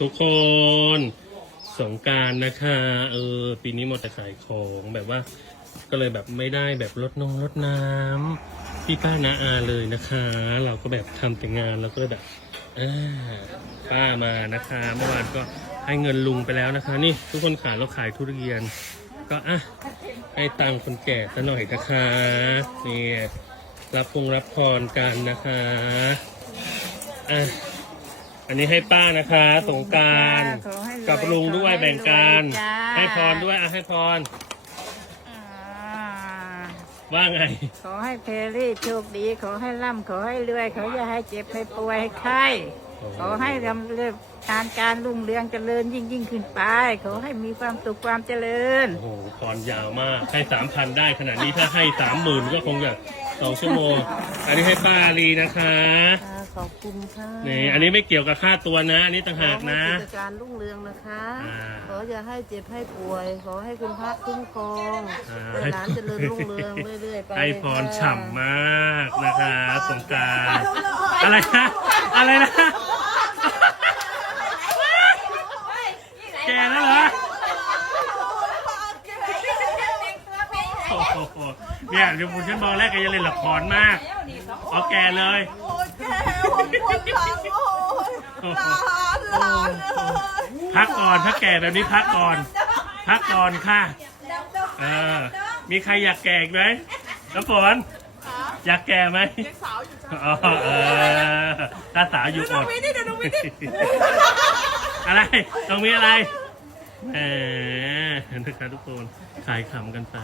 ทุกคนสงการนะคะเออปีนี้หมดแต่ขายของแบบว่า ก็เลยแบบไม่ได้แบบลดนงลดน้ำพี่ป้านาอาเลยนะคะ เราก็แบบทำแต่งานเราก็เลยแบบอป้ามานะคะ เมื่อวานก็ให้เงินลุงไปแล้วนะคะ นี่ทุกคนขายเราขายทุเรียน ก็อะให้ตังค์คนแก่ซะหน่อยนะคะนี่รับพงรับพรกันนะคะอะ อันนี้ให้ป้านะคะสงกรารขอให้รวยกับลุงด้วยขอให้แบ่งกันรวยจ้า ให้พรด้วยอะให้พรอ่าว่าไง ขอให้เพรรี่โชคดี ขอให้ร่ำขอให้รวย ขออย่าให้เจ็บให้ป่วยให้ไข้ ขอให้รำเริบทานการรุ่งเรืองเจริญยิ่งยิ่งขึ้นไป ขอให้มีความสุขความเจริญ โอ้โหพรยาวมาก ให้สามพันได้ขนาดนี้ถ้าให้สามหมื่นก็คงจะสองชั่วโมง อันนี้ให้ป้าอาลีนะคะค่ะขอบคุณค่ะนี่อันนี้ไม่เกี่ยวกับค่าตัวนะ อันนี้ต่างหากนะขอให้กิจการรุ่งเรืองนะคะ อ่าขออย่าให้เจ็บให้ป่วย ขอให้คุณพระคุ้มครองอ่า ให้หลานเจริญรุ่งเรืองเรื่อยๆไปให้พรค่ะฉ่ำมากนะคะสงกรารอะไรนะอะไรนะ แกแล้วเหรอโอ้โห เนี่ยเดี๋ยวผมฉันบอกแรกแกจะเล่นละครมากเอาแกเลย โอ้ยแกผมปวดหลังโอ้ยหลานหลานเอ้ยพักก่อนถ้าแก่แบบนี้พักก่อน พักก่อนค่ะ เออ มีใครอยากแก่อีกไหมน้ำฝนอยากแก่ไหมสาวอยู่จ้ะอ๋อเออถ้าสาวอยู่อดไม่ได้เดี๋ยวดูไม่ได้อะไรตรงนี้อะไรแหมนะคะทุกคนขายขำกันไป